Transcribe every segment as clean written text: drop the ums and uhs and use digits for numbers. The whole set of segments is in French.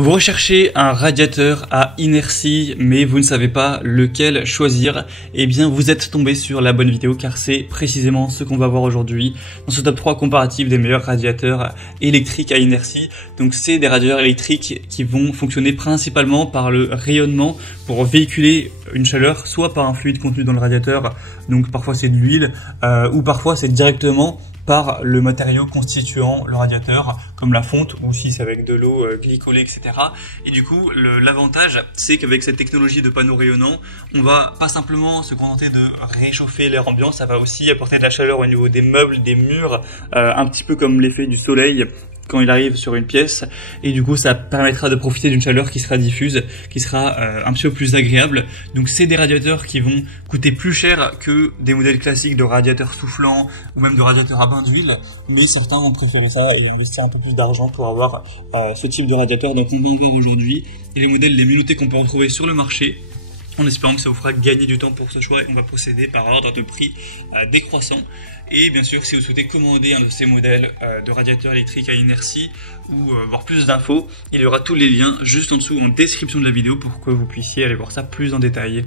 Vous recherchez un radiateur à inertie, mais vous ne savez pas lequel choisir. Eh bien, vous êtes tombé sur la bonne vidéo car c'est précisément ce qu'on va voir aujourd'hui dans ce top 3 comparatif des meilleurs radiateurs électriques à inertie. Donc, c'est des radiateurs électriques qui vont fonctionner principalement par le rayonnement pour véhiculer une chaleur, soit par un fluide contenu dans le radiateur, donc parfois c'est de l'huile, ou parfois c'est directement par le matériau constituant le radiateur, comme la fonte, ou si c'est avec de l'eau glycolée, etc. Et du coup, l'avantage, c'est qu'avec cette technologie de panneau rayonnant, on va pas simplement se contenter de réchauffer l'air ambiant, ça va aussi apporter de la chaleur au niveau des meubles, des murs, un petit peu comme l'effet du soleil quand il arrive sur une pièce, et du coup ça permettra de profiter d'une chaleur qui sera diffuse, qui sera un petit peu plus agréable. Donc c'est des radiateurs qui vont coûter plus cher que des modèles classiques de radiateurs soufflants ou même de radiateurs à bain d'huile, mais certains ont préféré ça et investir un peu plus d'argent pour avoir ce type de radiateur. Donc on va en voir aujourd'hui et les modèles les mieux notés qu'on peut en trouver sur le marché, en espérant que ça vous fera gagner du temps pour ce choix. Et on va procéder par ordre de prix décroissant. Et bien sûr, si vous souhaitez commander un de ces modèles de radiateurs électriques à inertie ou voir plus d'infos, il y aura tous les liens juste en dessous en description de la vidéo pour que vous puissiez aller voir ça plus en détail.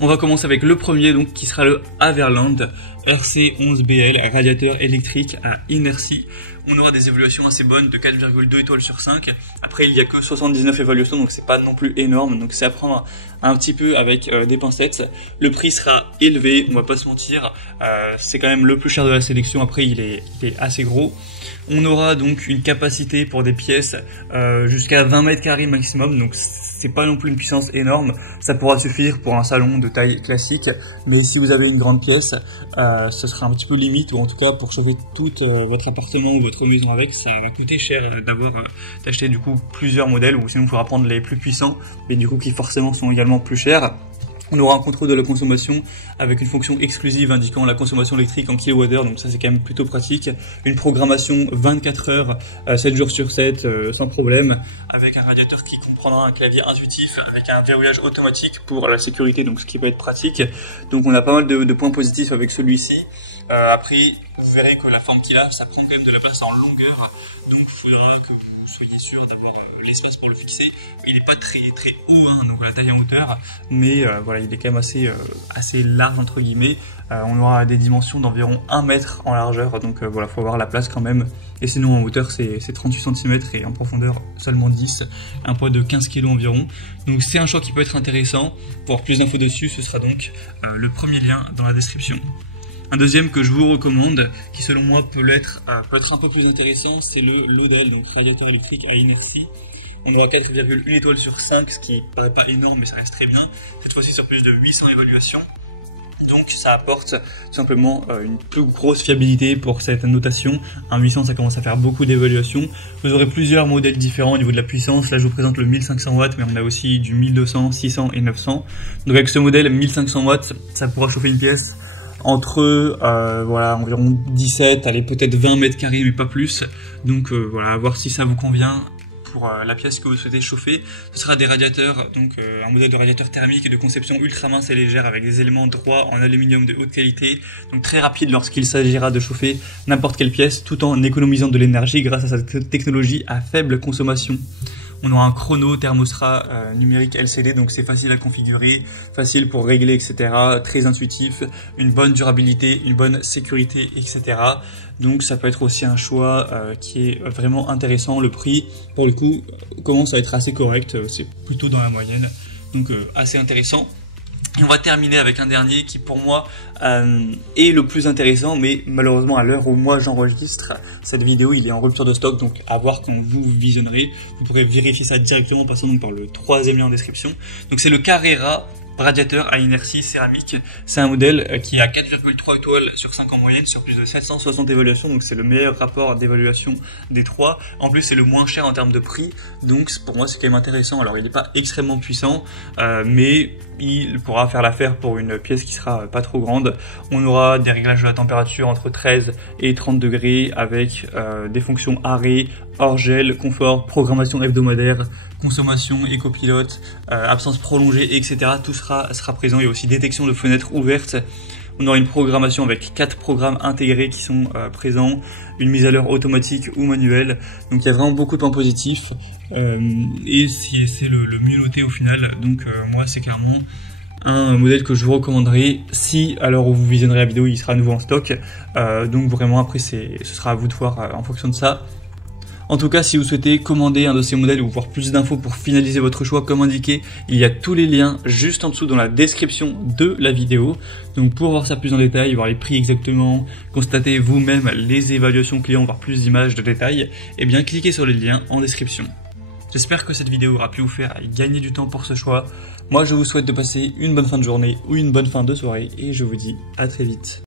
On va commencer avec le premier, donc, qui sera le Haverland RC11BL, radiateur électrique à inertie. On aura des évaluations assez bonnes de 4,2 étoiles sur 5. Après, il n'y a que 79 évaluations, donc c'est pas non plus énorme. Donc c'est à prendre un petit peu avec des pincettes. Le prix sera élevé, on va pas se mentir. C'est quand même le plus cher de la sélection. Après, il est assez gros. On aura donc une capacité pour des pièces jusqu'à 20 mètres carrés maximum. Donc c'est pas non plus une puissance énorme, ça pourra suffire pour un salon de taille classique, mais si vous avez une grande pièce, ce sera un petit peu limite, ou en tout cas pour chauffer tout votre appartement ou votre maison avec, ça va coûter cher d'acheter du coup plusieurs modèles, ou sinon il faudra prendre les plus puissants, mais du coup qui forcément sont également plus chers. On aura un contrôle de la consommation avec une fonction exclusive indiquant la consommation électrique en kWh, donc ça c'est quand même plutôt pratique. Une programmation 24 heures, 7 jours sur 7, sans problème, avec un radiateur qui comprendra un clavier intuitif, avec un verrouillage automatique pour la sécurité, donc ce qui peut être pratique. Donc on a pas mal de points positifs avec celui-ci. Après, vous verrez que la forme qu'il a, ça prend quand même de la place en longueur, donc il faudra que vous soyez sûr d'avoir l'espace pour le fixer. Il n'est pas très haut, hein, donc la taille en hauteur, mais voilà, il est quand même assez large entre guillemets. On aura des dimensions d'environ 1 mètre en largeur, donc voilà, faut avoir la place quand même. Et sinon en hauteur c'est 38 cm et en profondeur seulement 10, un poids de 15 kg environ. Donc c'est un choix qui peut être intéressant. Pour avoir plus d'infos dessus, ce sera donc le premier lien dans la description. Un deuxième que je vous recommande, qui selon moi peut être un peu plus intéressant, c'est le Lodel, donc radiateur électrique à inertie. On aura 4,1 étoiles sur 5, ce qui paraît pas énorme, mais ça reste très bien. Cette fois-ci sur plus de 800 évaluations. Donc ça apporte tout simplement une plus grosse fiabilité pour cette notation. Un 800, ça commence à faire beaucoup d'évaluations. Vous aurez plusieurs modèles différents au niveau de la puissance. Là je vous présente le 1500 watts, mais on a aussi du 1200, 600 et 900. Donc avec ce modèle 1500 watts, ça pourra chauffer une pièce entre voilà, environ 17, allez peut-être 20 mètres carrés, mais pas plus. Donc voilà, à voir si ça vous convient pour la pièce que vous souhaitez chauffer. Ce sera des radiateurs, donc un modèle de radiateur thermique de conception ultra mince et légère avec des éléments droits en aluminium de haute qualité, donc très rapide lorsqu'il s'agira de chauffer n'importe quelle pièce tout en économisant de l'énergie grâce à cette technologie à faible consommation. On aura un chrono thermostat numérique LCD, donc c'est facile à configurer, facile pour régler, etc. Très intuitif, une bonne durabilité, une bonne sécurité, etc. Donc ça peut être aussi un choix qui est vraiment intéressant. Le prix, pour le coup, commence à être assez correct, c'est plutôt dans la moyenne, donc assez intéressant. Et on va terminer avec un dernier qui pour moi est le plus intéressant, mais malheureusement à l'heure où moi j'enregistre cette vidéo, il est en rupture de stock, donc à voir quand vous visionnerez. Vous pourrez vérifier ça directement en passant donc par le troisième lien en description. Donc c'est le Carrera radiateur à inertie céramique. C'est un modèle qui a 4,3 étoiles sur 5 en moyenne sur plus de 760 évaluations, donc c'est le meilleur rapport d'évaluation des trois. En plus c'est le moins cher en termes de prix, donc pour moi c'est quand même intéressant. Alors il n'est pas extrêmement puissant, mais il pourra faire l'affaire pour une pièce qui sera pas trop grande. On aura des réglages de la température entre 13 et 30 degrés avec des fonctions arrêt, hors-gel, confort, programmation hebdomadaire, consommation, écopilote, absence prolongée, etc. Tout sera présent. Il y a aussi détection de fenêtres ouvertes. On aura une programmation avec 4 programmes intégrés qui sont présents, une mise à l'heure automatique ou manuelle. Donc il y a vraiment beaucoup de points positifs et c'est le mieux noté au final. Donc moi c'est clairement un modèle que je vous recommanderais si à l'heure où vous visionnerez la vidéo il sera à nouveau en stock. Donc vraiment après ce sera à vous de voir en fonction de ça. En tout cas, si vous souhaitez commander un de ces modèles ou voir plus d'infos pour finaliser votre choix comme indiqué, il y a tous les liens juste en dessous dans la description de la vidéo. Donc pour voir ça plus en détail, voir les prix exactement, constater vous-même les évaluations clients, voir plus d'images de détails, eh bien cliquez sur les liens en description. J'espère que cette vidéo aura pu vous faire gagner du temps pour ce choix. Moi je vous souhaite de passer une bonne fin de journée ou une bonne fin de soirée et je vous dis à très vite.